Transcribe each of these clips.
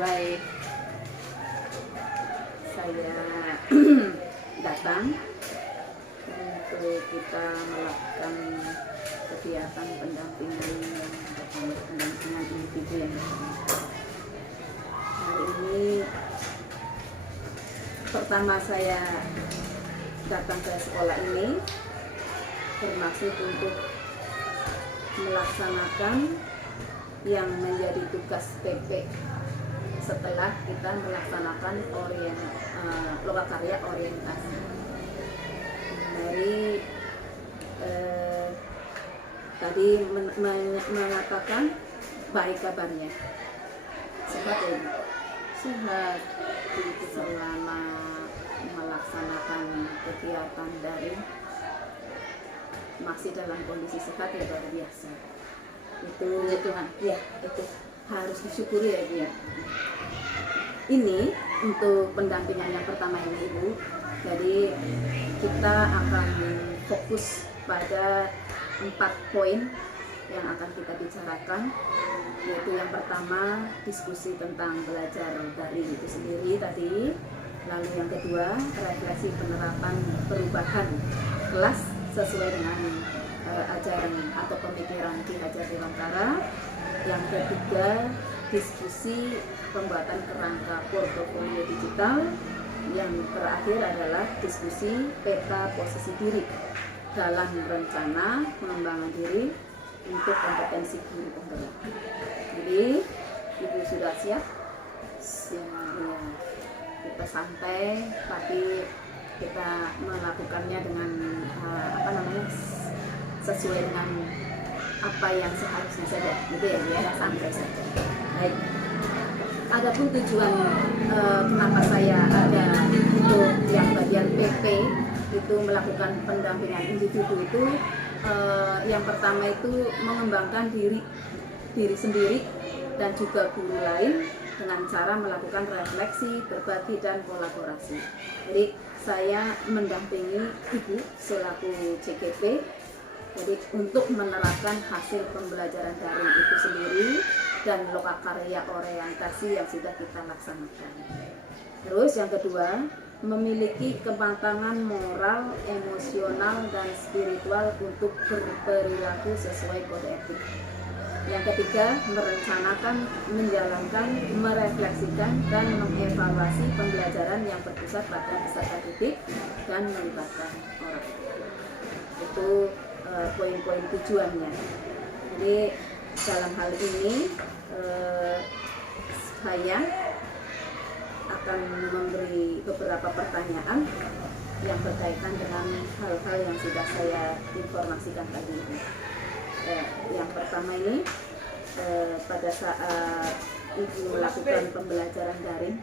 baik. Saya datang untuk kita melakukan kegiatan pendampingan yang pertama, pendampingan individu yang pertama. Hari ini pertama saya datang ke sekolah ini bermaksud untuk melaksanakan yang menjadi tugas PP setelah kita melaksanakan lokakarya orientasi. Dari tadi mengatakan baik kabarnya, sehat ya, sehat. Selama melaksanakan kegiatan dari masih dalam kondisi sehat ya, luar biasa. Itu ya Tuhan, ya itu harus disyukuri ya Bu ya. Ini untuk pendampingan yang pertama ini Ibu. Jadi kita akan fokus pada 4 poin yang akan kita bicarakan, yaitu yang pertama diskusi tentang belajar daring itu sendiri tadi, lalu yang kedua refleksi penerapan perubahan kelas sesuai dengan ajaran atau pemikiran Ki Hajar Dewantara, yang ketiga diskusi pembuatan kerangka portofolio digital, yang terakhir adalah diskusi peta posisi diri dalam rencana pengembangan diri untuk kompetensi guru penggerak. Jadi Ibu sudah siap? Ya, kita santai tapi kita melakukannya dengan sesuai dengan apa yang seharusnya saja, gitu ya, santai saja. Baik. Adapun tujuan kenapa saya ada untuk yang bagian PP itu melakukan pendampingan individu itu, yang pertama itu mengembangkan diri sendiri dan juga guru lain dengan cara melakukan refleksi, berbagi dan kolaborasi. Jadi saya mendampingi Ibu selaku CGP, jadi untuk menerapkan hasil pembelajaran daring itu sendiri dan lokakarya orientasi yang sudah kita laksanakan. Terus yang kedua, memiliki kematangan moral, emosional, dan spiritual untuk berperilaku sesuai kode etik. Yang ketiga, merencanakan, menjalankan, merefleksikan, dan mengevaluasi pembelajaran yang berpusat pada peserta didik dan melibatkan orang. Itu poin-poin tujuannya. Jadi dalam hal ini saya akan memberi beberapa pertanyaan yang berkaitan dengan hal-hal yang sudah saya informasikan tadi. Yang pertama ini, pada saat Ibu melakukan pembelajaran daring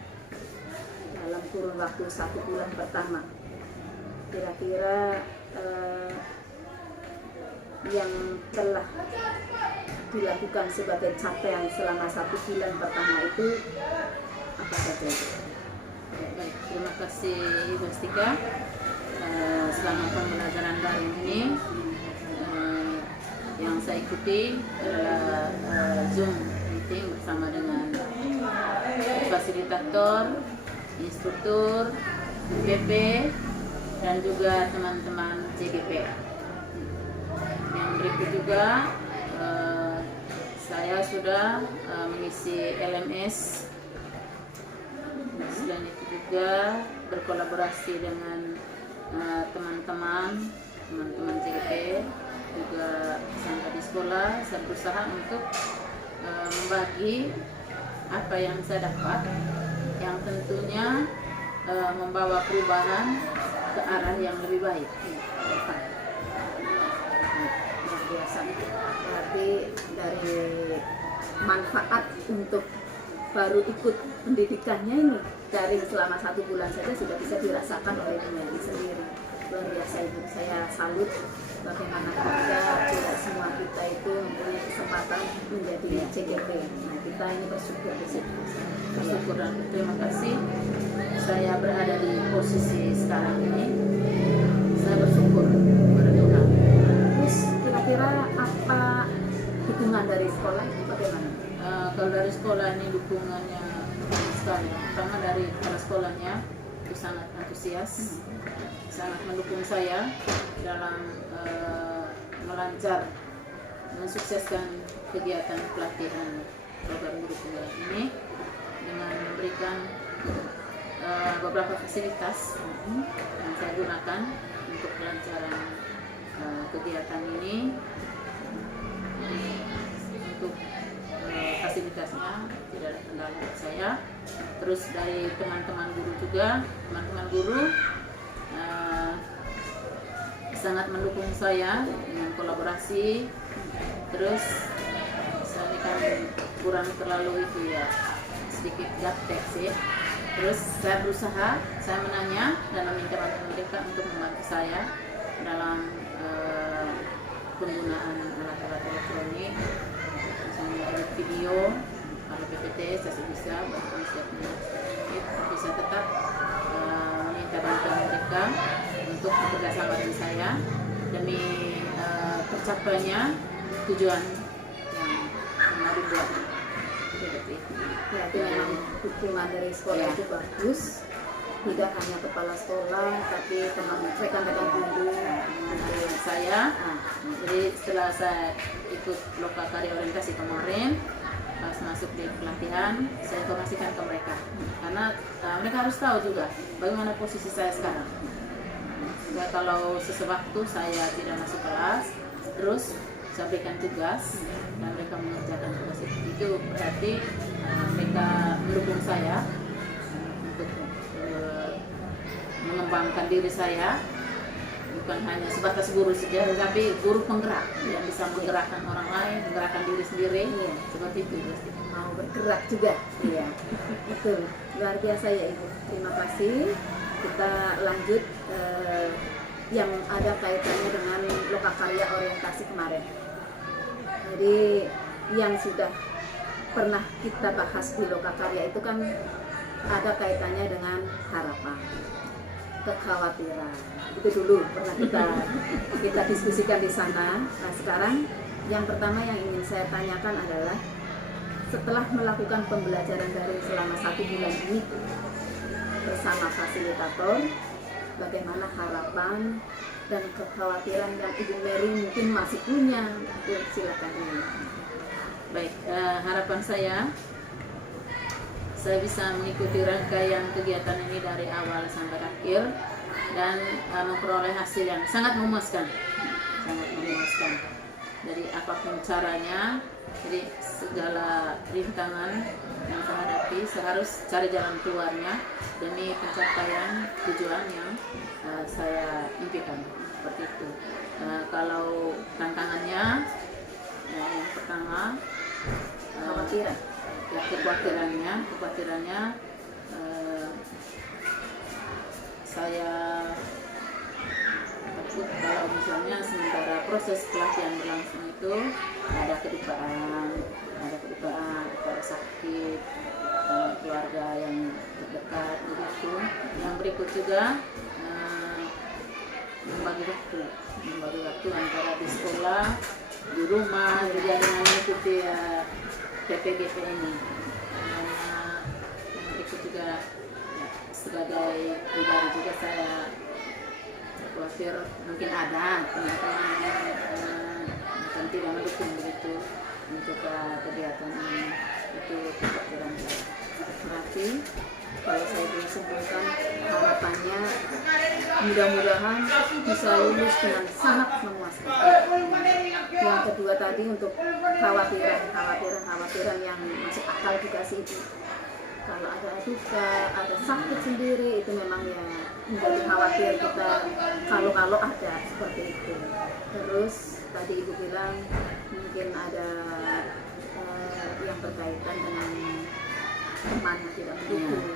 dalam kurun waktu 1 bulan pertama, kira-kira yang telah dilakukan sebagai capaian selama 1 bulan pertama itu apa saja? Baik, terima kasih Ibu Astika. Selama pembelajaran daring ini yang saya ikuti adalah Zoom meeting bersama dengan fasilitator, instruktur, PP, dan juga teman-teman CGP. Yang berikut juga saya sudah mengisi LMS. Selain itu juga berkolaborasi dengan teman-teman CGP, juga sampai di sekolah. Saya berusaha untuk membagi apa yang saya dapat, yang tentunya membawa perubahan ke arah yang lebih baik. Luar biasa. Berarti dari manfaat untuk baru ikut pendidikannya ini daring selama 1 bulan saja sudah bisa dirasakan oleh Ibu sendiri. Luar biasa Ibu, saya salut bagaimana tidak semua kita itu mempunyai kesempatan menjadi CGP. Nah, kita ini bersyukur di situ. Bersyukur dan terima kasih. Saya berada di posisi sekarang ini. Saya bersyukur kepada Tuhan. Terus kira-kira apa dukungan dari sekolah bagaimana? Kalau dari sekolah ini dukungannya sekali. Pertama dari kepala sekolahnya itu sangat antusias, sangat mendukung saya dalam melancar mensukseskan kegiatan pelatihan program guru penggerak ini dengan memberikan beberapa fasilitas yang saya gunakan untuk kelancaran kegiatan ini. Untuk fasilitasnya tidak ada kendala buat saya. Terus dari teman-teman guru juga, teman-teman guru sangat mendukung saya dengan kolaborasi. Terus saya ini kan kurang terlalu itu ya, sedikit gaptek sih. Terus saya berusaha, saya menanya dan meminta bantuan mereka untuk membantu saya dalam penggunaan alat-alat elektronik, misalnya edit video, kalau PPT saya bisa bahkan siapnya bisa tetap meminta bantuan mereka untuk bekerjasama dengan saya demi tercapainya tujuan yang kemarin buat seperti itu. Ya, itu memang dukungan dari sekolah itu bagus, tidak hanya kepala sekolah tapi teman rekan-rekan guru saya. Jadi setelah saya ikut lokal karya orientasi kemarin, pas masuk di pelatihan, saya informasikan ke mereka karena mereka harus tahu juga bagaimana posisi saya sekarang. Ya, kalau sesewaktu saya tidak masuk kelas, terus saya berikan tugas dan mereka mengerjakan tugas itu berarti mereka mendukung saya untuk mengembangkan diri saya, bukan hanya sebatas guru saja, tapi guru penggerak yang bisa menggerakkan orang lain, menggerakkan diri sendiri, seperti itu. Mau bergerak juga. Iya, betul. Luar biasa ya Ibu. Terima kasih. Kita lanjut yang ada kaitannya dengan lokakarya orientasi kemarin. Jadi yang sudah pernah kita bahas di lokakarya itu kan ada kaitannya dengan harapan, kekhawatiran. Itu dulu pernah kita diskusikan di sana. Nah, sekarang yang pertama yang ingin saya tanyakan adalah setelah melakukan pembelajaran daring selama 1 bulan ini bersama fasilitator, bagaimana harapan dan kekhawatiran yang Ibu Mary mungkin masih punya? Silakan ini. Baik, harapan saya bisa mengikuti rangkaian kegiatan ini dari awal sampai akhir dan memperoleh hasil yang sangat memuaskan, Dari apapun caranya, jadi segala rintangan yang saya hadapi, saya harus cari jalan keluarnya demi pencapaian tujuan yang saya impikan, seperti itu. Kalau tantangannya, yang pertama kekhawatirannya saya takut kalau misalnya sementara proses pelatihan berlangsung itu ada kedupaan, ada sakit keluarga yang terdekat begitu. Yang berikut juga membagi waktu antara di sekolah, di rumah juga dengan mengikuti PPGP ini. Yang berikut juga sebagai pribadi juga saya khawatir mungkin ada teman-teman yang tidak mendukung begitu untuk kegiatan ini. Itu kekhawatiran saya. Berarti kalau saya boleh simpulkan, harapannya mudah-mudahan bisa lulus dengan sangat memuaskan. Yang kedua tadi untuk khawatiran yang masuk akal juga sih itu. Kalau ada duka, ada sakit sendiri, itu memang ya menjadi khawatir kita kalau ada seperti itu. Terus tadi Ibu bilang mungkin ada yang berkaitan dengan teman yang tidak mendukung,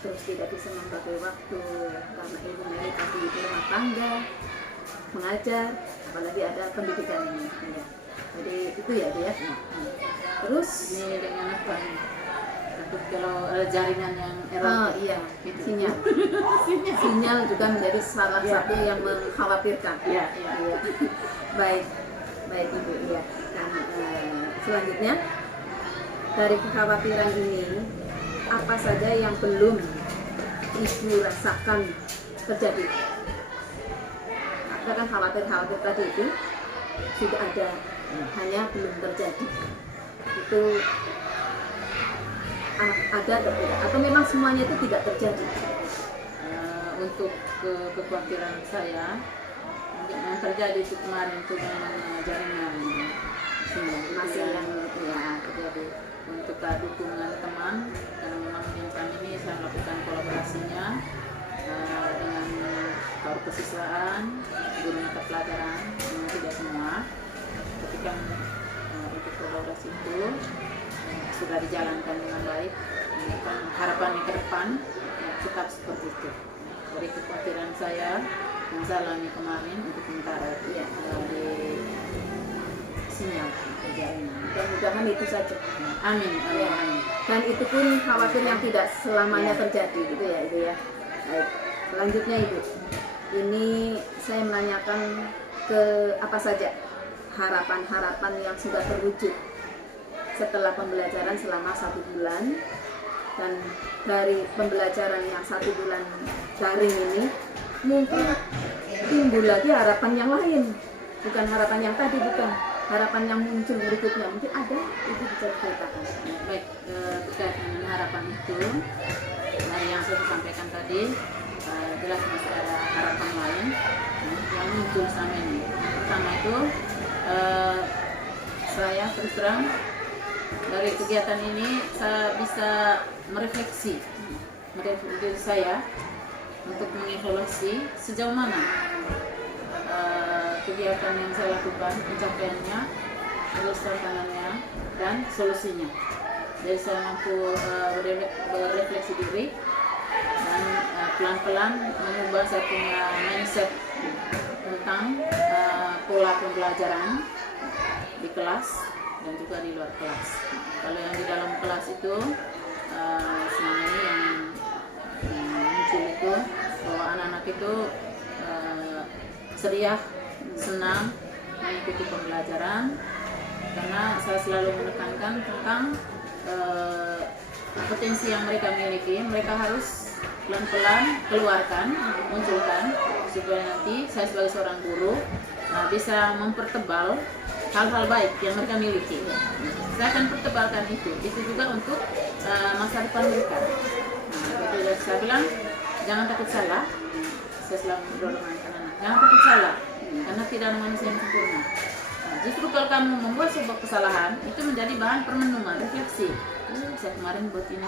terus tidak bisa membagi waktu karena Ibu Mary tadi di rumah tangga mengajar, apalagi ada pendidikan ini. Ya. Jadi itu ya dia. Terus ini dengan apa? Takut kalau jaringan yang error. Iya, gitu. Sinyal juga menjadi salah satu yang mengkhawatirkan. Iya. Baik Ibu. Iya. Dan selanjutnya dari kekhawatiran ini apa saja yang belum Ibu rasakan terjadi? Ada kan khawatir-khawatir tadi itu sudah ada, hanya belum terjadi. Itu ada atau tidak? Atau memang semuanya itu tidak terjadi? Untuk kekhawatiran saya yang terjadi itu kemarin itu dengan jaringan Masih yang itu ya. terjadi untuk dukungan teman, karena memang yang kami ini saya melakukan kolaborasinya dengan kaur kesiswaan, guru mata pelajaran, memang tidak semua, tapi kan untuk kolaborasi itu sudah dijalankan dengan baik. Kan harapannya ke depan tetap seperti itu. Dari kekhawatiran saya yang saya alami kemarin untuk sementara ya, di sinyal jaringan. Mudah-mudahan itu saja. Amin. Ya. Dan itu pun khawatir yang tidak selamanya terjadi gitu ya Ibu ya. Baik. Selanjutnya Ibu, ini saya menanyakan ke apa saja harapan-harapan yang sudah terwujud setelah pembelajaran selama 1 bulan, dan dari pembelajaran yang 1 bulan daring ini mungkin timbul lagi harapan yang lain, bukan harapan yang tadi, bukan harapan yang muncul berikutnya, mungkin ada, itu bisa diceritakan. Baik, terkait dengan harapan itu dari yang saya sampaikan tadi, jelas masih ada harapan lain yang muncul sama ini. Pertama itu saya terus terang dari kegiatan ini saya bisa merefleksi diri saya untuk mengevaluasi sejauh mana kegiatan yang saya lakukan, pencapaiannya, terus tantangannya, dan solusinya. Jadi saya mampu berefleksi diri dan pelan-pelan mengubah saya punya mindset tentang pola pembelajaran di kelas dan juga di luar kelas. Kalau yang di dalam kelas itu selama ini yang muncul itu bahwa anak-anak itu ceria, senang mengikuti pembelajaran, karena saya selalu menekankan tentang potensi yang mereka miliki. Mereka harus pelan-pelan keluarkan, munculkan, supaya nanti saya sebagai seorang guru bisa mempertebal hal-hal baik yang mereka miliki. Saya akan pertebalkan itu juga untuk masa depan mereka. Itu saya bilang, jangan takut salah. Saya selalu mendorong anak-anak, jangan takut salah, karena tidak ada manusia yang sempurna. Justru kalau kamu membuat sebuah kesalahan, itu menjadi bahan perenungan, refleksi. Saya kemarin buat ini,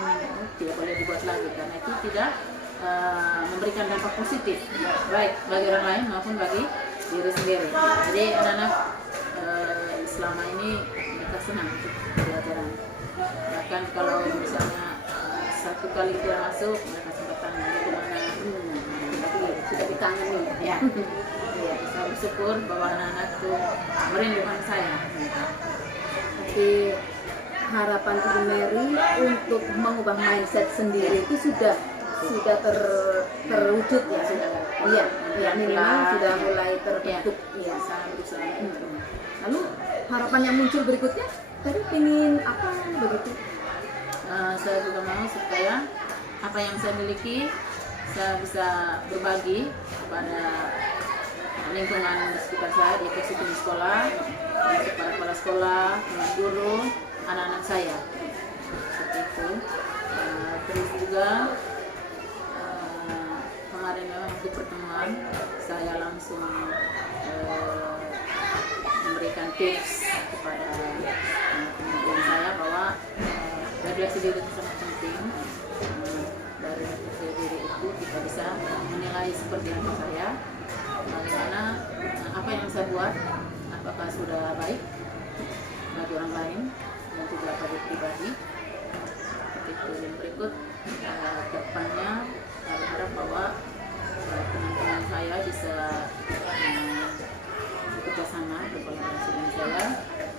tidak boleh dibuat lagi, karena itu tidak memberikan dampak positif, baik bagi orang lain maupun bagi diri sendiri. Jadi anak-anak selama ini mereka senang untuk pelajaran. Bahkan kalau misalnya satu kali dia masuk, mereka sempat tanya bagaimana, sudah ditangani ya. Ya, saya bersyukur bahwa anak-anak itu merindukan saya. Tapi harapan Ibu Mary untuk mengubah mindset sendiri itu sudah terwujud ya, sudah. Iya, ya minimal sudah mulai terbentuk. Iya, Saya berusaha. Lalu harapan yang muncul berikutnya tadi ingin apa begitu? Saya juga mau supaya apa yang saya miliki saya bisa berbagi kepada lingkungan di sekitar saya, di ekosistem sekolah, kepada kepala sekolah, dengan guru, anak-anak saya. Seperti itu. Terus juga kemarin memang untuk pertemuan saya langsung memberikan tips kepada teman-teman saya bahwa refleksi diri itu sangat penting. Dari refleksi diri itu kita bisa menilai seperti apa saya, bagaimana apa yang saya buat, apakah sudah baik bagi orang lain dan juga bagi pribadi. Seperti itu. Yang berikut ke depannya saya berharap bahwa teman-teman saya bisa bekerja sama, berkolaborasi dengan saya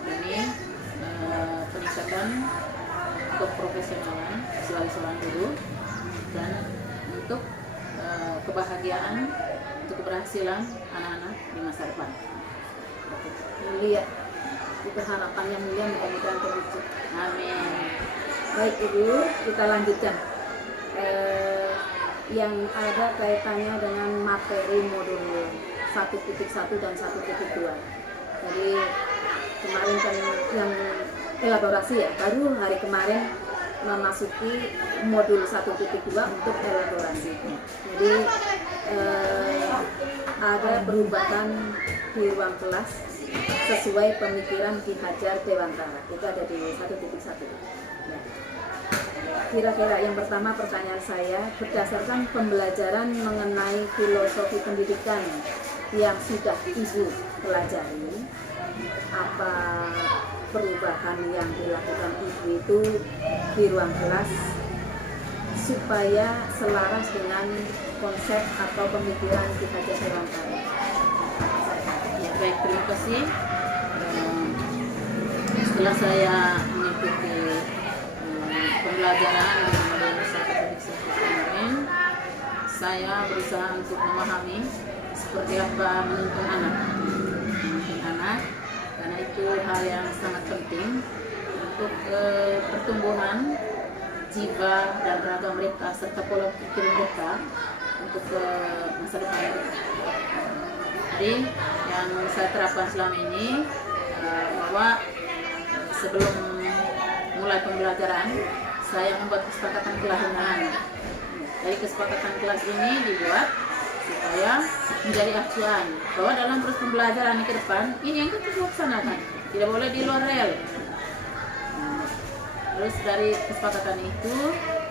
demi peningkatan keprofesionalan sebagai seorang guru dan untuk kebahagiaan, untuk keberhasilan anak-anak di masa depan. Lihat itu harapan yang mulia, mudah-mudahan terwujud. Amin. Baik Ibu, kita lanjutkan. Yang ada kaitannya dengan materi modul 1.1 dan 1.2. Jadi kemarin kan yang elaborasi ya, baru hari kemarin memasuki modul 1.2 untuk elaborasi. Jadi ada perubahan di ruang kelas sesuai pemikiran Ki Hajar Dewantara. Itu ada di 1.1. Ya. Kira-kira yang pertama pertanyaan saya, berdasarkan pembelajaran mengenai filosofi pendidikan yang sudah Ibu pelajari, apa perubahan yang dilakukan Ibu itu di ruang kelas supaya selaras dengan konsep atau pemikiran Ki Hajar Dewantara? Ya, baik, terima kasih. Setelah saya mengikuti pembelajaran di modul 1.1 kemarin, saya berusaha untuk memahami seperti apa menuntun anak, karena itu hal yang sangat penting untuk pertumbuhan jiwa dan raga mereka serta pola pikir mereka untuk masa depan mereka. Jadi yang saya terapkan selama ini bahwa sebelum mulai pembelajaran saya membuat kesepakatan kelas dengan anak. Dari kesepakatan kelas ini dibuat supaya menjadi acuan bahwa dalam proses pembelajaran ke depan ini yang kita laksanakan, tidak boleh di luar rel. Terus dari kesepakatan itu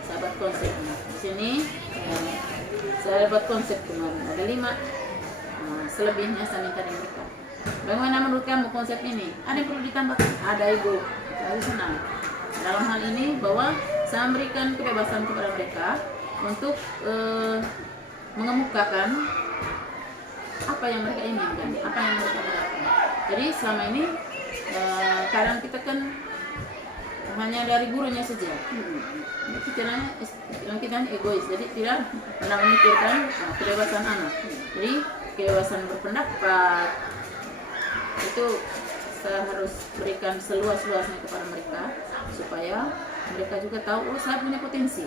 saya buat konsep. Di sini saya buat konsep kemarin ada 5. Selebihnya saya minta dari mereka. Bagaimana menurut kamu konsep ini? Ada yang perlu ditambahkan? Ada Ibu. Saya senang. Dalam hal ini bahwa saya memberikan kebebasan kepada mereka untuk mengemukakan apa yang mereka inginkan, apa yang mereka harapkan. Jadi selama ini kadang kita kan hanya dari gurunya saja. Kita egois, jadi tidak pernah memikirkan kebebasan anak. Jadi kebebasan berpendapat itu saya harus berikan seluas-luasnya kepada mereka supaya mereka juga tahu, oh saya punya potensi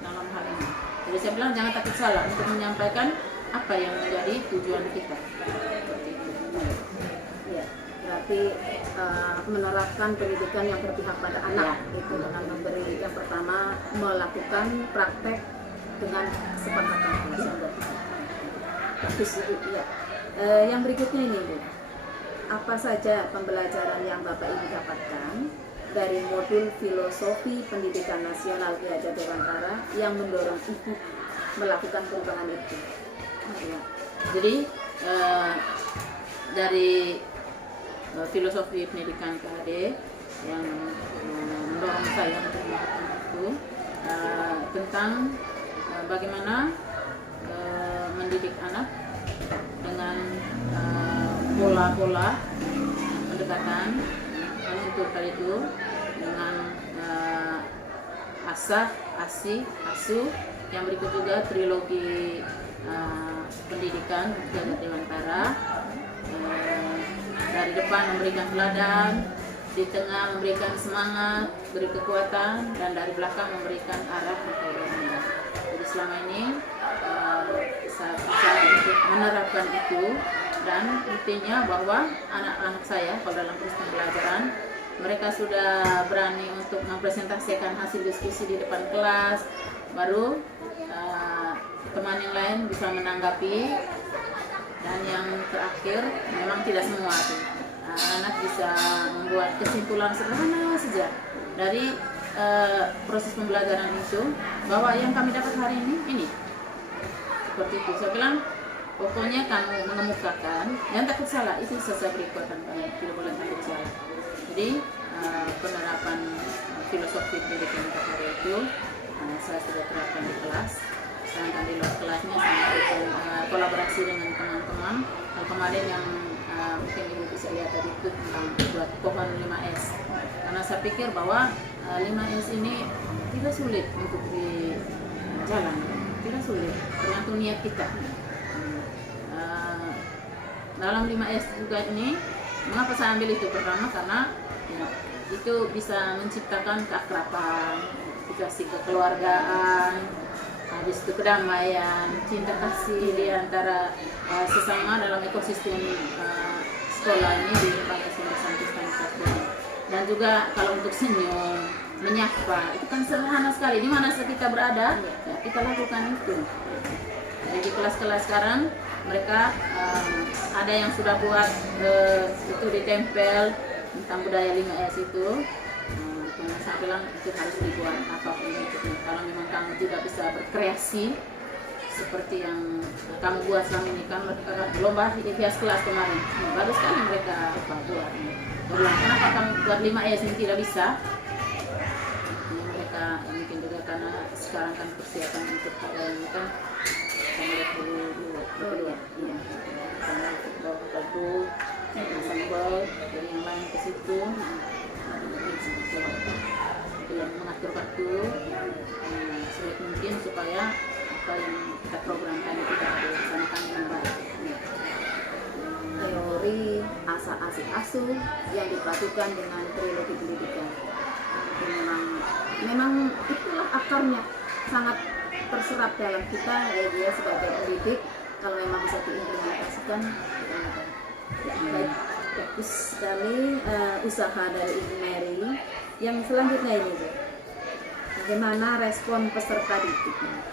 dalam hal ini. Jadi saya bilang jangan takut salah untuk menyampaikan apa yang menjadi tujuan kita. Seperti itu. Ya, berarti menerapkan pendidikan yang berpihak pada anak itu dengan memberi yang pertama melakukan praktek dengan kesepakatan kelas yang berpihak. Bagus Ibu. Ya. Yang berikutnya ini Bu, apa saja pembelajaran yang Bapak Ibu dapatkan dari modul filosofi pendidikan nasional Ki Hajar Dewantara yang mendorong Ibu melakukan perubahan itu? Ya. Jadi dari filosofi pendidikan KHD yang mendorong saya untuk melakukan itu tentang bagaimana mendidik anak dengan pola-pola pendekatan untuk kali itu dengan asah, asih, asuh. Yang berikut juga trilogi pendidikan Ki Hajar Dewantara. Dari depan memberikan teladan, di tengah memberikan semangat, beri kekuatan, dan dari belakang memberikan arah metodenya. Jadi selama ini saya berusaha untuk menerapkan itu, dan buktinya bahwa anak-anak saya kalau dalam proses pembelajaran mereka sudah berani untuk mempresentasikan hasil diskusi di depan kelas, baru teman yang lain bisa menanggapi. Dan yang terakhir, memang tidak semua tuh. Anak bisa membuat kesimpulan sederhana saja dari proses pembelajaran itu, bahwa yang kami dapat hari ini seperti itu. Saya bilang pokoknya kamu mengemukakan yang takut salah, itu saya beri kekuatan kamu, tidak boleh takut salah. Jadi penerapan filosofi pendidikan KHD itu saya sudah terapkan di kelas. Sedangkan di luar kelasnya saya melakukan kolaborasi dengan teman-teman. Kemarin yang mungkin Ibu bisa lihat tadi itu tentang buat pohon 5S. Karena saya pikir bahwa 5S ini tidak sulit untuk dijalan, tidak sulit, tergantung niat kita. Dalam 5S juga ini, mengapa saya ambil itu? Pertama karena ya, itu bisa menciptakan keakraban, edukasi kekeluargaan, habis itu kedamaian, cinta kasih di antara sesama dalam ekosistem sekolah ini di Lembaga Seni Sankis Pancasila. Dan juga kalau untuk senyum, menyapa, itu kan sederhana sekali. Di mana kita berada, ya, kita lakukan itu. Jadi di kelas-kelas sekarang mereka ada yang sudah buat itu ditempel tentang budaya 5S itu. Saya bilang itu harus dibuat apapun itu. Kalau memang kamu tidak bisa berkreasi seperti yang kamu buat selama ini, kan lomba hias kelas kemarin, baru sekali mereka buat. Bilang, kenapa kamu buat 5S ini tidak bisa? Mereka mungkin juga karena sekarang kan persiapan untuk ini kan mereka dulu ya, karena bawa kartu, sambal dari yang lain ke situ. Yang mengatur waktu sebaik mungkin supaya apa yang kita programkan itu dapat dilaksanakan dengan baik. Teori asa asik asuh yang dipadukan dengan trilogi pendidikan. Memang itulah akarnya, sangat terserap dalam kita ya dia sebagai pendidik. Kalau memang bisa diimplementasikan, baik. Bagus sekali usaha dari Ibu Mary. Yang selanjutnya ini, bagaimana respon peserta didiknya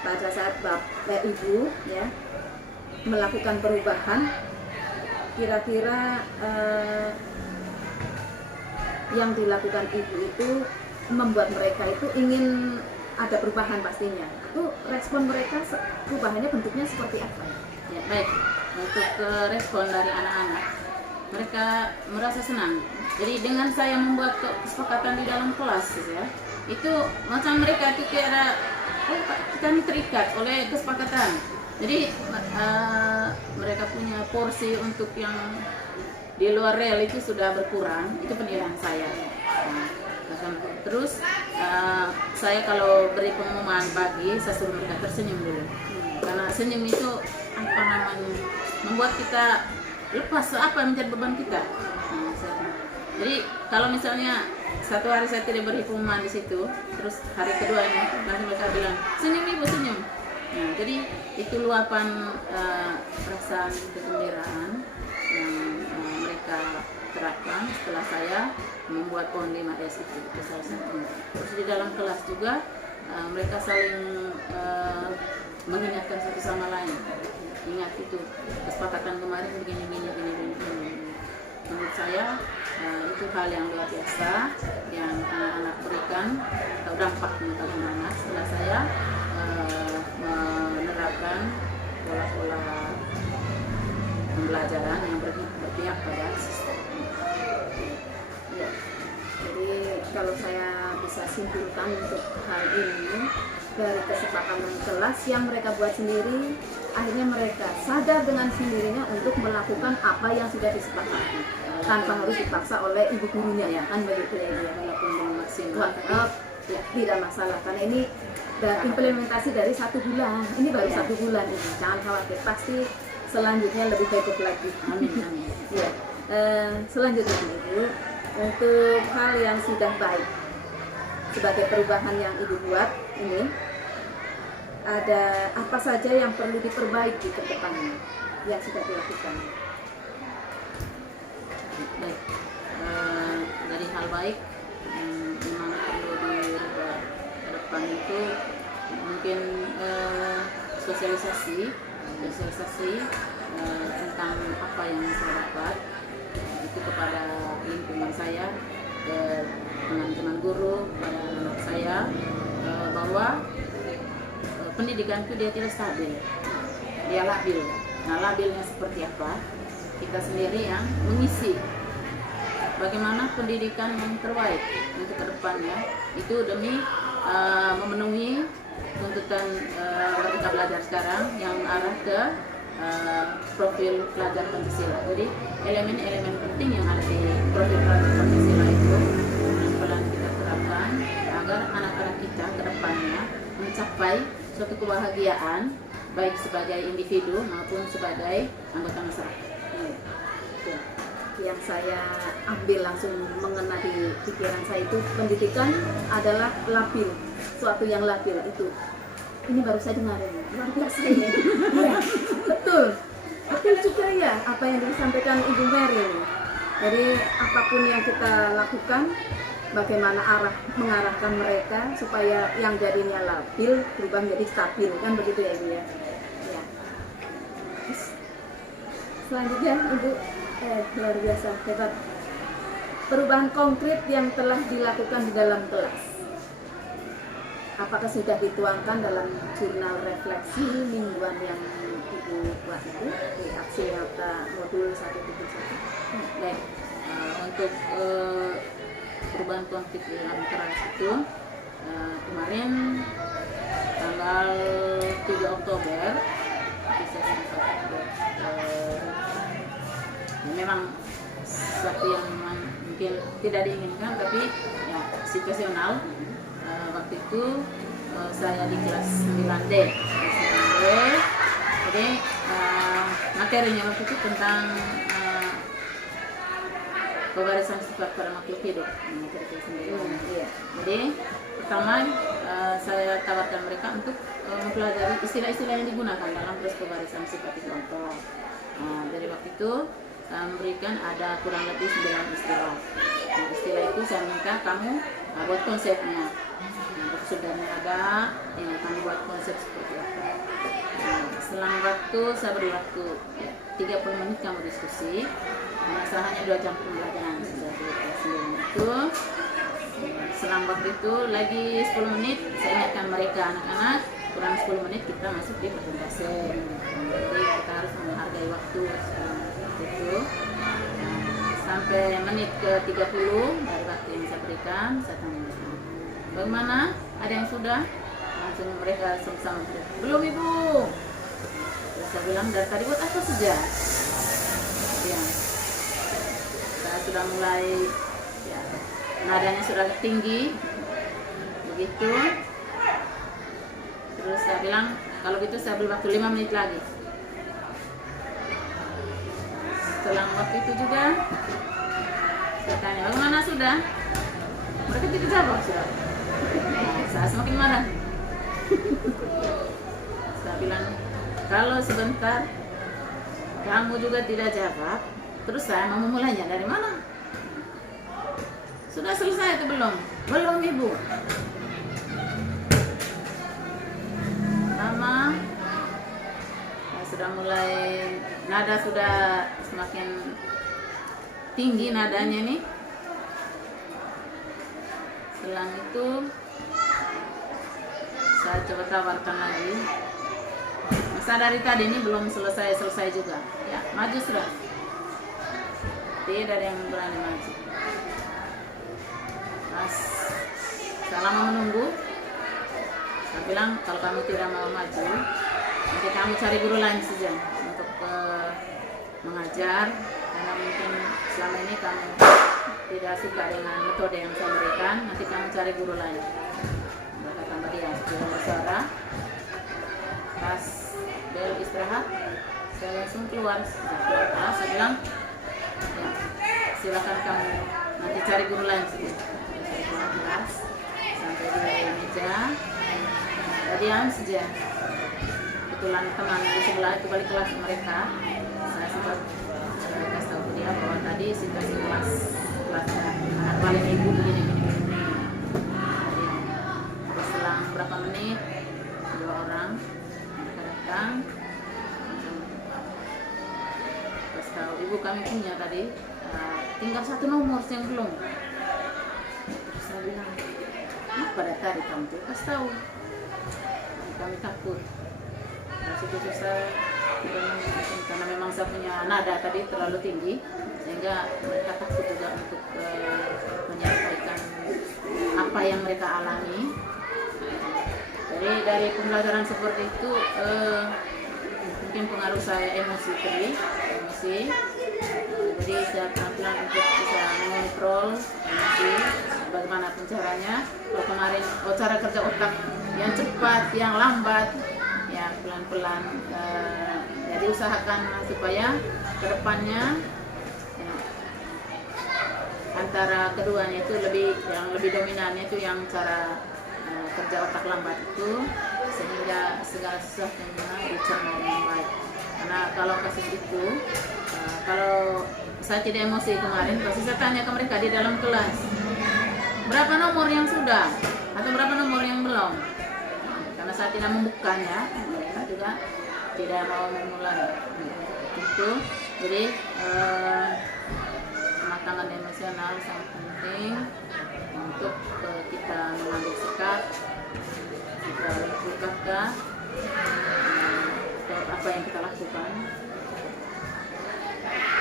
pada saat Ibu ya melakukan perubahan, kira-kira yang dilakukan Ibu itu membuat mereka itu ingin ada perubahan pastinya. Itu respon mereka perubahannya bentuknya seperti apa? Ya, baik. Untuk respon dari anak-anak, mereka merasa senang. Jadi dengan saya membuat kesepakatan di dalam kelas ya, itu macam mereka itu kira kita ini terikat oleh kesepakatan. Jadi mereka punya porsi untuk yang di luar rel itu sudah berkurang. Itu penilaian saya. Terus saya kalau beri pengumuman pagi, saya suruh mereka tersenyum dulu. Karena senyum itu apa namanya membuat kita lepas apa yang menjadi beban kita. Jadi kalau misalnya satu hari saya tidak beri pengumuman di situ, terus hari kedua ini nanti mereka bilang senyum Ibu senyum. Nah, jadi itu luapan perasaan kegembiraan yang mereka terapkan setelah saya membuat PON 5S itu salah satunya. Terus di dalam kelas juga mereka saling mengingatkan satu sama lain. Ingat itu kesepakatan kemarin begini. Menurut saya itu hal yang luar biasa yang anak-anak berikan atau dampaknya bagaimana setelah saya menerapkan pola-pola pembelajaran yang berpihak pada sistem. Ya. Jadi kalau saya bisa simpulkan untuk hal ini dari kesepakatan kelas yang mereka buat sendiri, akhirnya mereka sadar dengan sendirinya untuk melakukan apa yang sudah disepakati tanpa harus dipaksa oleh ibu gurunya ya kan begitu ya dia Walaupun belum maksimal ya, tidak masalah karena ini implementasi dari 1 bulan ini baru 1 bulan ini, jangan khawatir, pasti selanjutnya lebih baik lagi. Amin. Ya. Selanjutnya Ibu, untuk hal yang sudah baik sebagai perubahan yang Ibu buat ini, ada apa saja yang perlu diperbaiki ke depannya yang sudah dilakukan? Baik, dari hal baik yang memang perlu dirubah ke depan itu mungkin sosialisasi tentang apa yang saya dapat itu kepada lingkungan saya, ke teman-teman guru, pada anak saya, bahwa pendidikan itu dia tidak stabil, dia labil. Nah, labilnya seperti apa? Kita sendiri yang mengisi bagaimana pendidikan yang terbaik untuk kedepannya itu demi memenuhi tuntutan Merdeka Belajar sekarang yang mengarah ke profil pelajar Pancasila. Jadi elemen-elemen penting yang ada di profil pelajar Pancasila itu pelan-pelan kita terapkan agar anak-anak kita kedepannya mencapai suatu kebahagiaan baik sebagai individu maupun sebagai anggota masyarakat. yang saya ambil langsung mengena di pikiran saya itu pendidikan adalah labil, suatu yang labil itu. Ini baru saya dengar ini, luar biasa ini. Ya, betul juga ya apa yang disampaikan Ibu Mary ini. Jadi apapun yang kita lakukan, bagaimana mengarahkan mereka supaya yang jadinya labil berubah menjadi stabil, kan begitu ya Ibu ya. Ya. Terus, selanjutnya Ibu, luar biasa hebat. Perubahan konkret yang telah dilakukan di dalam kelas. Apakah sudah dituangkan dalam jurnal refleksi mingguan yang Ibu buat itu di aksi nyata modul 171? Baik, untuk perubahan konflik dalam kelas itu kemarin tanggal 3 Oktober bisa sempat memang sesuatu yang mungkin tidak diinginkan tapi ya situasional. Waktu itu saya di kelas 9D, jadi materinya waktu itu tentang pembarisan sifat pada makhluk hidup. Jadi pertama saya tawarkan mereka untuk mempelajari istilah-istilah yang digunakan dalam proses pembarisan sifat itu. Jadi waktu itu saya memberikan ada kurang lebih 9 istilah. Istilah itu saya minta kamu buat konsepnya. Sebenarnya ada yang kami buat konsep seperti apa. Selang waktu saya beri waktu 30 menit kamu diskusi. Masa hanya 2 jam pembelajaran sudah sebelum itu. Selang waktu itu lagi 10 menit saya ingatkan mereka anak-anak kurang 10 menit kita masuk di presentasi. Jadi kita harus menghargai waktu itu. Sampai menit ke 30 dari waktu yang saya berikan saya tanya bagaimana? Ada yang sudah? Langsung mereka sama-sama belum Ibu. Terus saya bilang dari tadi buat apa saja? Ya, saya sudah mulai ya, nadanya sudah tinggi begitu. Terus saya bilang kalau gitu saya beri waktu 5 menit lagi. Selang waktu itu juga saya tanya bagaimana sudah? Mereka tidak jawab sudah. Saya semakin marah. Saya bilang kalau sebentar kamu juga tidak jawab, terus saya mau memulainya dari mana? Sudah selesai atau belum? Belum Ibu. Lama sudah mulai nada sudah semakin tinggi nadanya nih. Selang itu saya coba tawarkan lagi. Masa dari tadi ini belum selesai juga. Ya, maju sudah. Tidak ada yang berani maju. Pas saya lama menunggu, saya bilang kalau kamu tidak mau maju, nanti kamu cari guru lain saja untuk mengajar. Karena mungkin selama ini kamu tidak suka dengan metode yang saya berikan, nanti kamu cari guru lain. Mereka tambah dia bersuara. Pas bel istirahat, saya langsung keluar. Saya bilang, ya, silakan kamu nanti cari guru lain saja. Saya keluar kelas, sampai di meja, diam saja. Kebetulan teman di sebelah itu balik kelas mereka. Saya sempat kasih tahu dia bahwa tadi situasi kelasnya paling Ibu begini. Selang berapa menit 2 orang mereka datang terus tahu Ibu kami punya tadi tinggal 1 nomor yang belum. Terus saya bilang pada tadi kamu tuh kasih tahu kami takut. Terus itu susah karena memang saya punya nada tadi terlalu tinggi sehingga mereka takut juga untuk menyampaikan apa yang mereka alami. Jadi dari pembelajaran seperti itu mungkin pengaruh saya emosi. Jadi saya pelan-pelan untuk bisa mengontrol emosi bagaimana caranya. Kalau kemarin cara kerja otak yang cepat, yang lambat, ya pelan-pelan jadi usahakan supaya kedepannya ya, antara keduanya itu yang lebih dominannya itu yang cara kerja otak lambat itu, sehingga segala sesuatunya dicerna dengan baik. Karena kalau kasus itu, kalau saya tidak emosi kemarin, pasti saya tanya ke mereka di dalam kelas, berapa nomor yang sudah atau berapa nomor yang belum. Karena saya tidak membukanya, mereka juga tidak mau memulai itu. Jadi kematangan emosional sangat penting untuk kita mengambil sikap, kita lakukan apa yang kita lakukan.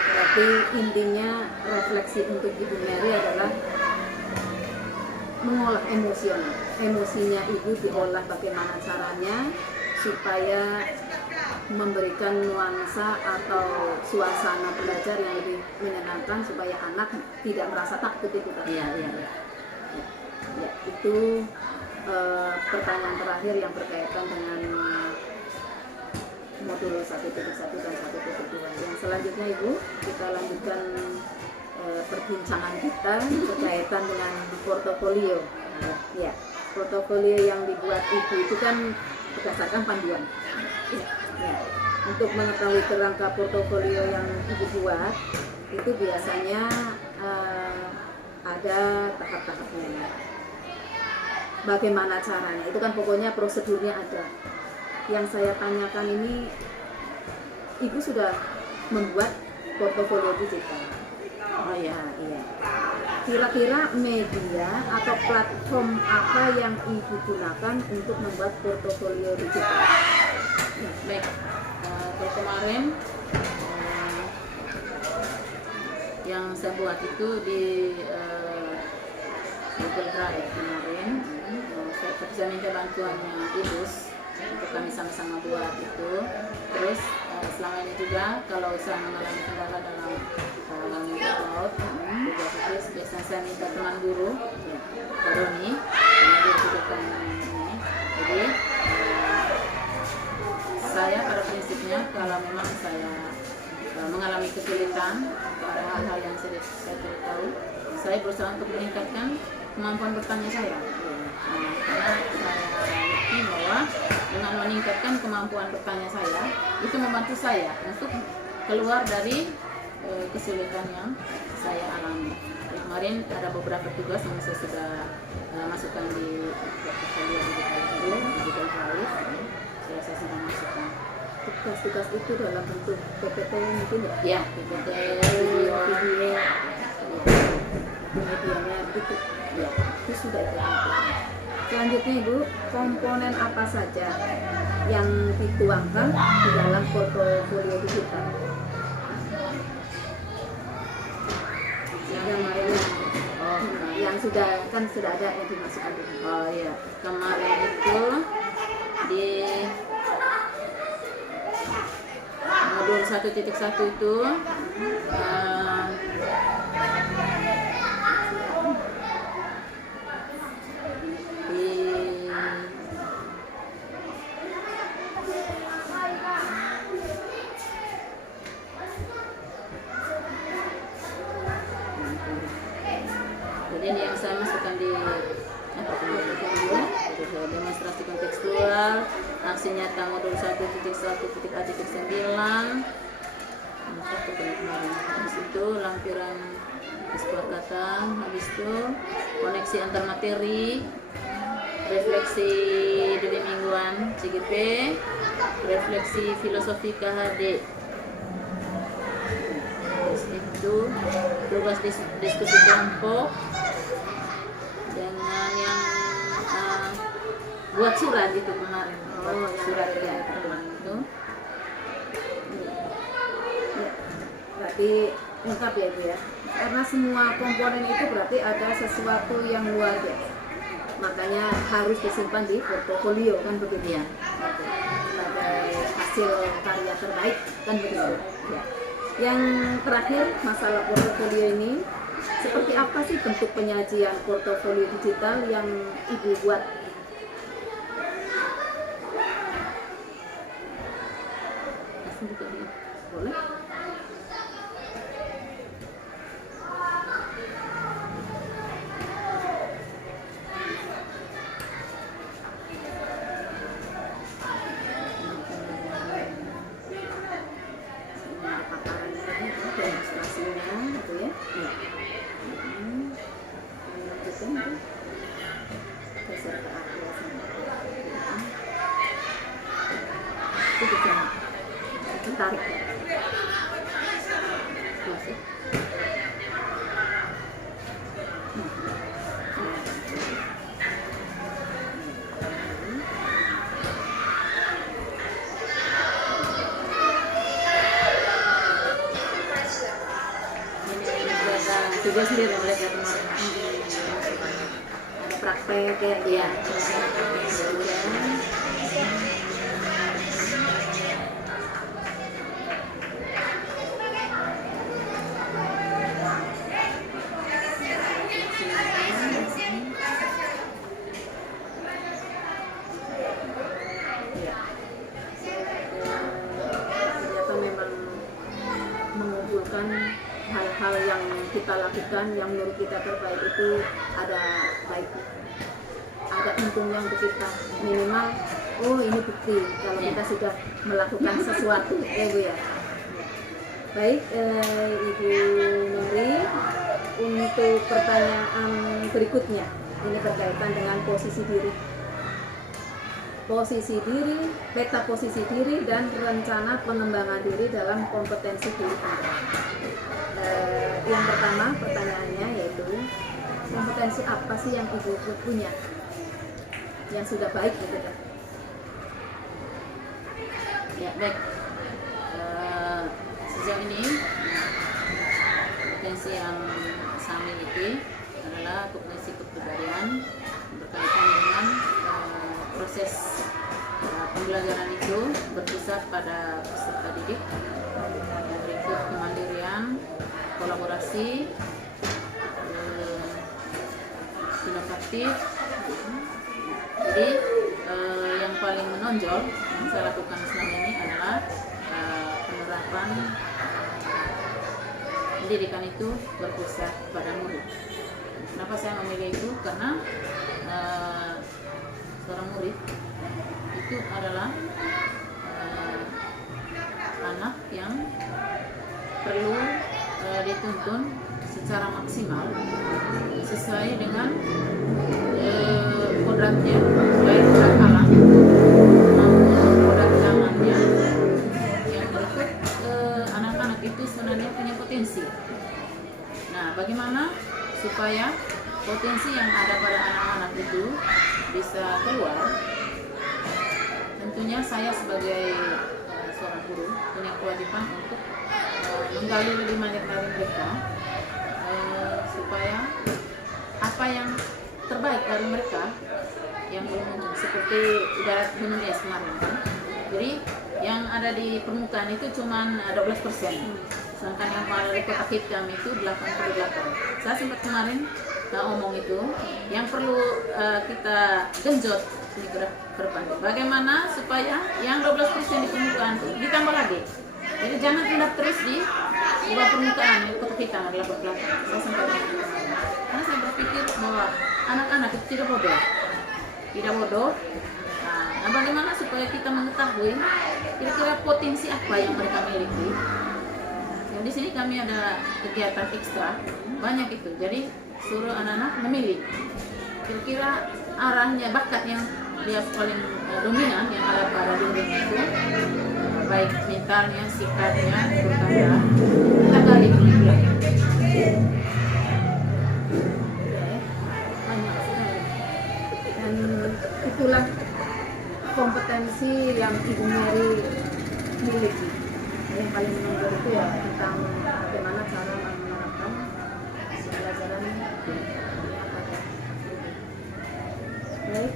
Berarti intinya refleksi untuk Ibu Mary adalah mengolah emosional. Emosinya Ibu diolah bagaimana caranya supaya memberikan nuansa atau suasana belajar yang lebih menyenangkan supaya anak tidak merasa takut itu tadi. Iya. Ya, itu pertanyaan terakhir yang berkaitan dengan modul 1.1 dan 1.2. Yang selanjutnya Ibu, kita lanjutkan perbincangan kita berkaitan dengan portofolio. Ya, portofolio yang dibuat Ibu itu kan berdasarkan panduan. Ya, untuk mengetahui kerangka portofolio yang Ibu buat itu biasanya ada tahap-tahapnya. Bagaimana caranya? Itu kan pokoknya prosedurnya ada. Yang saya tanyakan ini, Ibu sudah membuat portofolio digital. Oh ya. Iya. Kira-kira media atau platform apa yang Ibu gunakan untuk membuat portofolio digital? Baik, kalau kemarin yang saya buat itu di Google Drive kemarin. Saya minta bantuannya Ibus untuk kami sama-sama buat itu. Terus selama ini juga kalau saya mengalami kendala dalam upload tugas, biasanya saya minta teman guru Pak Roni, teman guru juga ini. Jadi saya pada prinsipnya kalau memang saya mengalami kesulitan atau ada hal-hal yang saya tidak tahu, saya berusaha untuk meningkatkan kemampuan bertanya saya. Karena saya yakin bahwa dengan meningkatkan kemampuan bertanya saya, itu membantu saya untuk keluar dari kesulitan yang saya alami. Kemarin ada beberapa tugas yang saya sudah masukkan di portfolio digital Drive. Saya sudah masukkan. Tugas-tugas itu dalam bentuk PPT mungkin ya? Ya, PPT, video, medianya itu ya, itu sudah itu. Selanjutnya Ibu, komponen apa saja yang dituangkan di dalam portofolio digital? Yang kemarin yang sudah ada yang dimasukkan. Oh iya, kemarin itu di modul 1.1 itu jadi ini yang saya masukkan di demonstrasi kontekstual, aksi nyata modul 1.1.a.9. Habis itu lampiran kesepakatan, habis itu koneksi antar materi, refleksi demi mingguan CGP, refleksi filosofi KHD. Habis itu tugas diskusi kelompok dengan yang buat surat itu kemarin. Surat ya itu. Berarti lengkap ya Bu ya, karena semua komponen itu berarti ada sesuatu yang luar biasa, makanya harus disimpan di portofolio kan begitu ya, sebagai hasil karya terbaik kan begitu ya. Yang terakhir masalah portofolio ini, seperti apa sih bentuk penyajian portofolio digital yang Ibu buat? Boleh? dia sendiri belajar kemarin. Ada praktek ya dia. Iya. Ternyata memang mengumpulkan hal-hal yang kita lakukan yang menurut kita terbaik itu ada untungnya untuk kita, minimal oh ini bukti kalau kita sudah melakukan sesuatu ya Bu ya. Baik, Ibu Nuri, untuk pertanyaan berikutnya ini berkaitan dengan posisi diri, peta posisi diri dan rencana pengembangan diri dalam kompetensi diri Anda. Yang pertama pertanyaannya yaitu kompetensi apa sih yang Ibu punya yang sudah baik gitu kan? Ya baik. Sejauh ini kompetensi yang saya miliki adalah kompetensi kepribadian berkaitan dengan proses pembelajaran itu berpusat pada peserta didik yang berikut kemandirian, kolaborasi, inovatif. Jadi yang paling menonjol yang saya lakukan selama ini adalah penerapan pendidikan itu berpusat pada murid. Kenapa saya memilih itu? Karena seorang murid itu adalah anak yang perlu dituntun secara maksimal sesuai dengan kodratnya, baik kodrat alam maupun kodrat zamannya, yang berikut anak-anak itu sebenarnya punya potensi. Nah, bagaimana supaya potensi yang ada pada anak-anak itu bisa keluar? Tentunya saya sebagai seorang guru punya kewajiban untuk menggali lebih banyak dari mereka supaya apa yang terbaik dari mereka yang belum muncul, seperti ibarat gunung es kemarin kan. Jadi yang ada di permukaan itu cuma 12%, sedangkan yang pada di kotak hitam itu 88%. Saya sempat kemarin ngomong itu yang perlu kita genjot ini ke depan. Bagaimana supaya yang 12% di permukaan itu ditambah lagi. Jadi jangan tindak terus di bawah permukaan kotak hitam adalah 88%. Saya sempat karena saya berpikir bahwa anak-anak itu tidak bodoh. Nah, bagaimana supaya kita mengetahui kira-kira potensi apa yang mereka miliki? Nah, di sini kami ada kegiatan ekstra banyak itu. Jadi suruh anak-anak memilih kira-kira arahnya bakat yang dia paling dominan yang ada pada dirinya itu, baik mentalnya, sikapnya, terutama kita gali pelan-pelan. Dan itulah kompetensi yang Ibu Mary miliki. Yang paling menonjol itu ya tentang bagaimana cara menerapkan pembelajaran yang ada. Baik,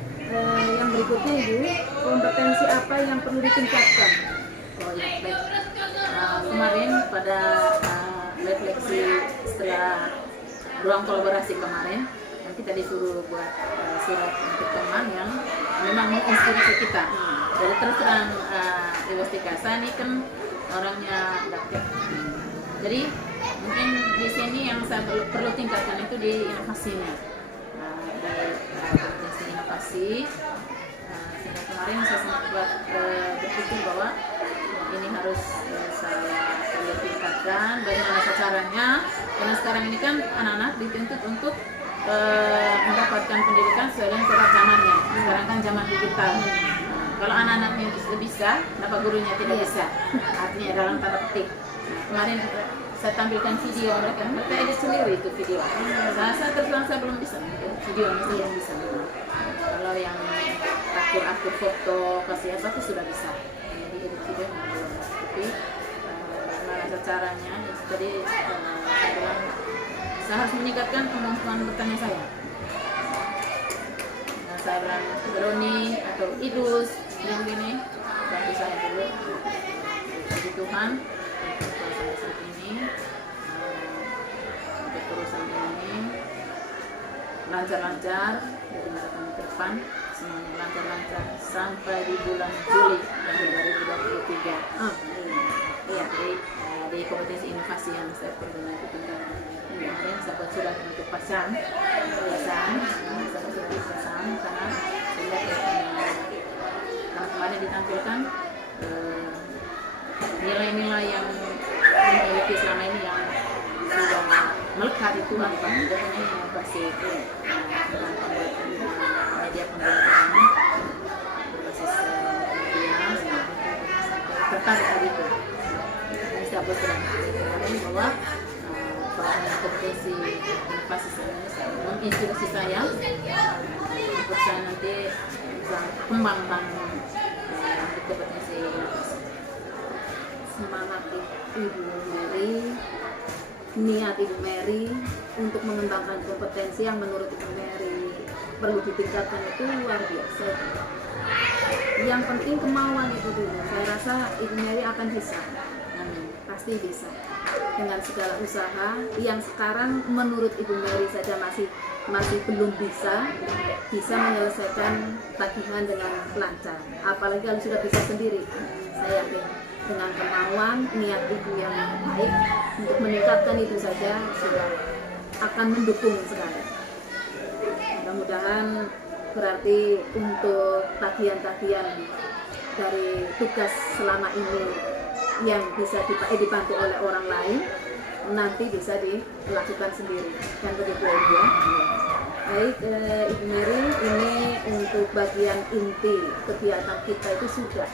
yang berikutnya Ibu, kompetensi apa yang perlu ditingkatkan? Oh ya, baik. Kemarin pada refleksi setelah ruang kolaborasi kemarin, kita disuruh buat surat untuk teman yang memang menginspirasi kita. Jadi terus terang Ibu Tika, saya ini kan orangnya adaptif. Jadi mungkin di sini yang saya perlu tingkatkan itu di inovasinya, di potensi inovasi. Sehingga kemarin saya sempat berpikir bahwa ini harus saya tingkatkan. Bagaimana caranya? Karena sekarang ini kan anak-anak dituntut untuk mendapatkan pendidikan sesuai dengan kodrat zamannya. Sekarang kan zaman digital. Kalau anak-anaknya bisa, kenapa gurunya tidak bisa? Artinya dalam tanda petik. Kemarin saya tampilkan video mereka edit sendiri itu video. Saya terus terang saya belum bisa video ini belum bisa. Kalau yang akur foto kasih apa itu sudah bisa. Jadi edit video belum. Tapi bagaimana caranya? Jadi saya bilang saya harus meningkatkan kemampuan bertanya saya. Nah, saya bilang Roni atau Idus begini, bantu saya dulu. Puji Tuhan untuk sampai saat ini, untuk urusan ini lancar-lancar dari tahun ke depan, semuanya lancar-lancar sampai di bulan Juli tahun 2023. Iya. Jadi di kompetisi inovasi yang saya pernah ikut kemarin, saya buat surat untuk pasang saya buat surat pasang karena saya lihat karena kemarin ditampilkan nilai-nilai yang dimiliki selama ini yang sudah melekat itu apa pokoknya yang basic tentang pembuatan media pembelajaran berbasis media tertarik hal itu. Saya buat surat kemarin bahwa pelaksanaan kompetisi inovasi Indonesia menginspirasi saya untuk saya nanti bisa kembangkan untuk kompetisi inovasi. Semangat Ibu Mary, niat Ibu Mary untuk mengembangkan kompetensi yang menurut Ibu Mary perlu ditingkatkan itu luar biasa. Yang penting kemauan itu dulu. Saya rasa Ibu Mary akan bisa. Pasti bisa dengan segala usaha yang sekarang menurut Ibu Mary saja masih belum bisa menyelesaikan tagihan dengan lancar, apalagi kalau sudah bisa sendiri. Saya yakin dengan kemauan niat Ibu yang baik untuk meningkatkan itu saja sudah akan mendukung sekali. Mudah-mudahan berarti untuk tagihan-tagihan dari tugas selama ini yang bisa dibantu oleh orang lain nanti bisa dilakukan sendiri, kan begitu ya. Baik, Ibu Mary, ini untuk bagian inti kegiatan kita itu sudah.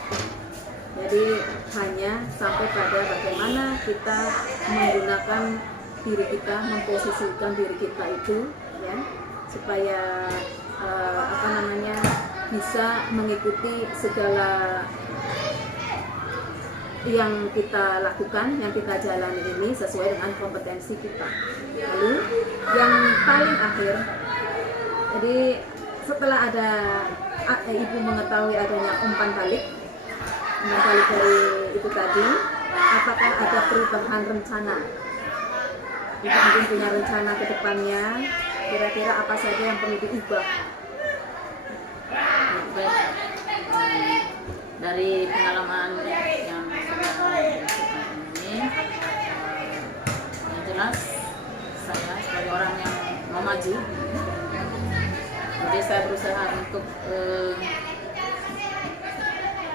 Jadi hanya sampai pada bagaimana kita menggunakan diri kita, memposisikan diri kita itu ya, supaya bisa mengikuti segala yang kita lakukan, yang kita jalani ini sesuai dengan kompetensi kita. Lalu yang paling akhir, jadi setelah ada Ibu mengetahui adanya umpan balik dari itu tadi, apakah ada perubahan rencana? Ibu mungkin punya rencana ke depannya, kira-kira apa saja yang perlu diubah? Dari pengalaman yang ini, yang jelas saya sebagai orang yang mau maju, jadi saya berusaha untuk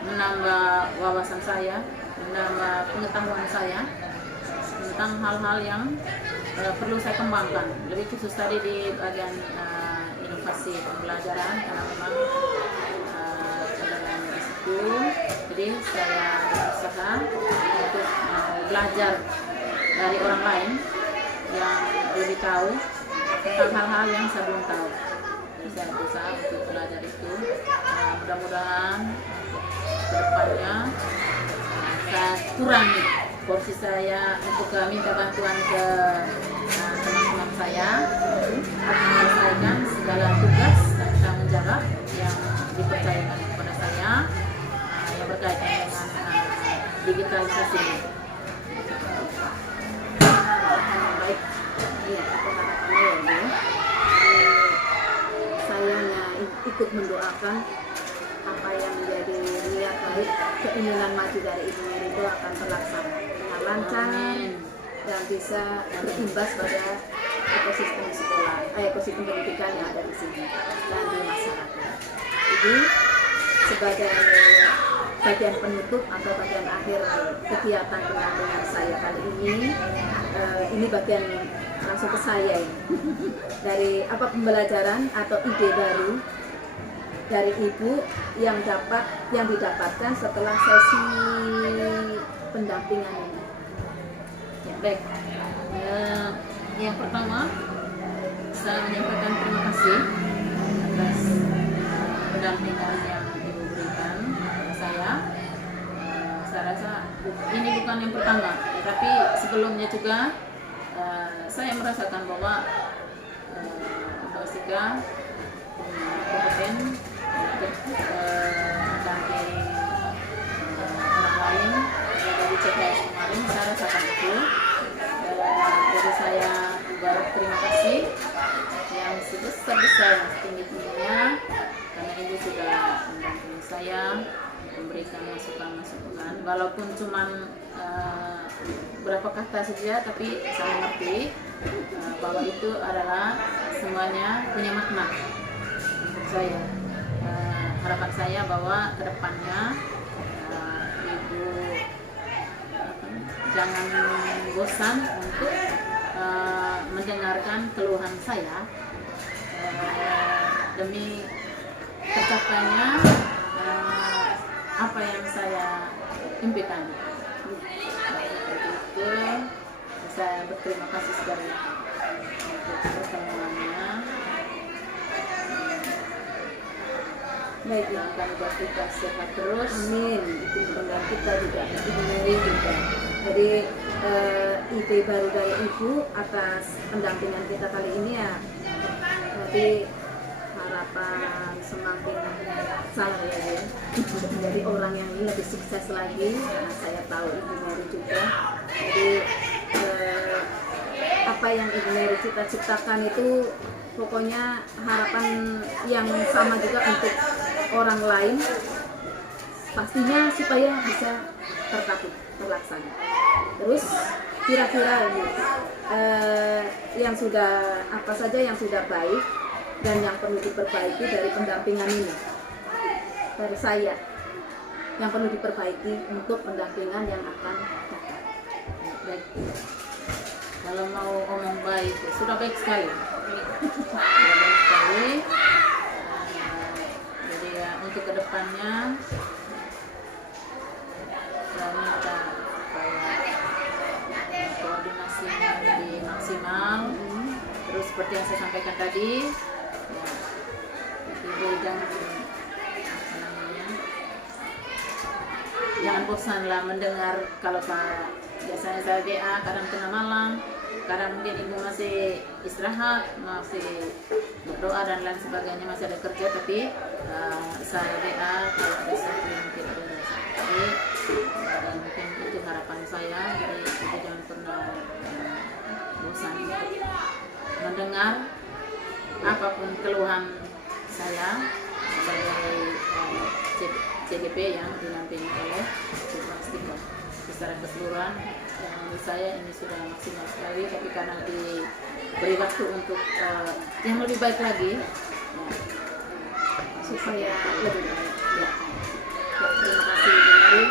menambah wawasan saya, menambah pengetahuan saya tentang hal-hal yang perlu saya kembangkan, lebih khusus tadi di bagian inovasi pembelajaran, karena memang jadi saya berusaha untuk belajar dari orang lain yang lebih tahu tentang hal-hal yang saya belum tahu. Jadi saya berusaha untuk belajar itu. Mudah-mudahan ke depannya saya kurangi porsi saya untuk minta bantuan ke teman-teman saya untuk menyelesaikan segala tugas dan tanggung jawab yang dipercayakan kepada saya yang berkaitan dengan digitalisasi ini. Baik, iya, harapannya ya, saya ikut mendoakan apa yang menjadi niat baik, keinginan maju dari Ibu Mary itu akan terlaksana dengan lancar. Amin. Dan bisa berimbas pada ekosistem sekolah, ekosistem pendidikan yang ada di sini dan di masyarakat. Jadi sebagai bagian penutup atau bagian akhir kegiatan pendampingan saya kali ini bagian langsung ke saya ini. Dari apa pembelajaran atau ide baru dari Ibu yang didapatkan setelah sesi pendampingan ini. Ya, baik. Yang pertama, saya menyampaikan terima kasih atas pendampingan yang Ibu berikan kepada saya. Saya rasa ini bukan yang pertama, tapi sebelumnya juga saya merasakan bahwa Mbak Sika kompeten untuk mendampingi orang lain. Dari CKS kemarin saya rasakan itu. Jadi saya berterima kasih yang sebesar-besar, yang setinggi-tingginya, karena ibu sudah mendampingi saya, memberikan masukan-masukan, walaupun cuman berapa kata saja, tapi saya mengerti bahwa itu adalah semuanya punya makna untuk saya. Harapan saya bahwa kedepannya ibu jangan bosan untuk mendengarkan keluhan saya demi tercapainya apa yang saya impikan. Itu saya berterima kasih sekali untuk pertemuannya. Baiklah, Kami pastikan sehat terus. amin. Itu mudah kita juga, Ibu Mary juga. Jadi ide baru dari Ibu atas pendampingan kita kali ini ya. Nanti harapan semakin saya ya, untuk menjadi orang yang lebih sukses lagi, karena saya tahu Ibu Mary juga. Jadi apa yang Ibu Mary cita-citakan itu pokoknya harapan yang sama juga untuk orang lain, pastinya supaya bisa terlaksana. Terus kira-kira ini yang sudah apa saja yang sudah baik dan yang perlu diperbaiki dari pendampingan ini dari saya, yang perlu diperbaiki untuk pendampingan yang akan datang. Baik. Kalau mau omong baik, sudah baik sekali. Sudah baik sekali. Jadi ya, untuk kedepannya saya minta supaya koordinasinya lebih maksimal. Terus seperti yang saya sampaikan tadi, ya, ibu jangan bosanlah mendengar. Kalau biasanya saya WA kadang tengah malam, kadang mungkin ibu masih istirahat, masih berdoa dan lain sebagainya, masih ada kerja, tapi saya WA kalau ada sesuatu yang tidak beres. Jadi dan mungkin itu harapan saya. Jadi ibu jangan pernah bosan untuk mendengar apapun keluhan saya sebagai CDP yang dinampingi oleh Ibu Stika. Secara keseluruhan menurut saya ini sudah maksimal sekali, tapi karena diberi waktu untuk yang lebih baik lagi ya, Supaya lebih baik ya. Terima kasih Ibu Mary.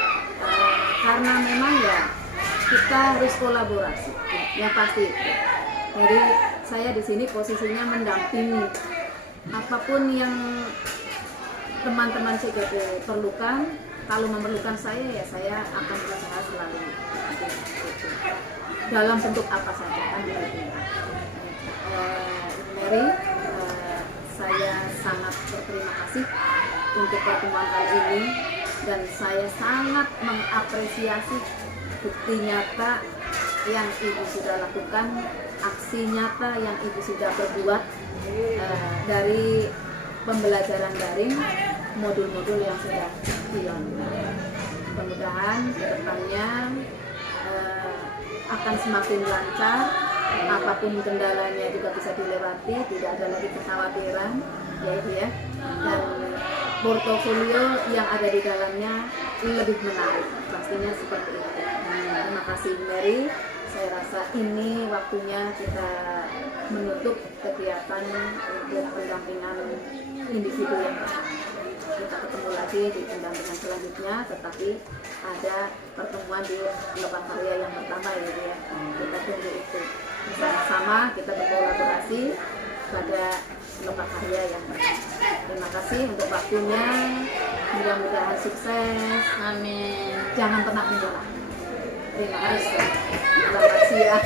Karena memang ya kita harus kolaborasi yang pasti itu. Jadi saya di sini posisinya mendampingi apapun yang teman-teman CGP perlukan. Kalau memerlukan saya ya saya akan berusaha selalu dalam bentuk apa saja kan begitu. Ibu Mary, saya sangat berterima kasih untuk pertemuan kali ini, dan saya sangat mengapresiasi bukti nyata yang Ibu sudah lakukan, aksi nyata yang Ibu sudah berbuat dari pembelajaran daring, modul-modul yang sudah dilakukan. Mudah-mudahan kedepannya akan semakin lancar, apapun kendalanya juga bisa dilewati, tidak ada lagi kekhawatiran ya Ibu ya, dan portofolio yang ada di dalamnya lebih menarik, pastinya seperti itu. Terima kasih Ibu Mary. Saya rasa ini waktunya kita menutup kegiatan untuk pendampingan individu yang pertama. Kita ketemu lagi di pendampingan selanjutnya, tetapi ada pertemuan di Lokakarya yang pertama ya. Kita tunggu itu. Bersama-sama kita berkolaborasi pada Lokakarya yang pertama. Terima kasih untuk waktunya. Mudah-mudahan sukses. amin. Jangan pernah menyerah. Terima kasih. Selamat siang.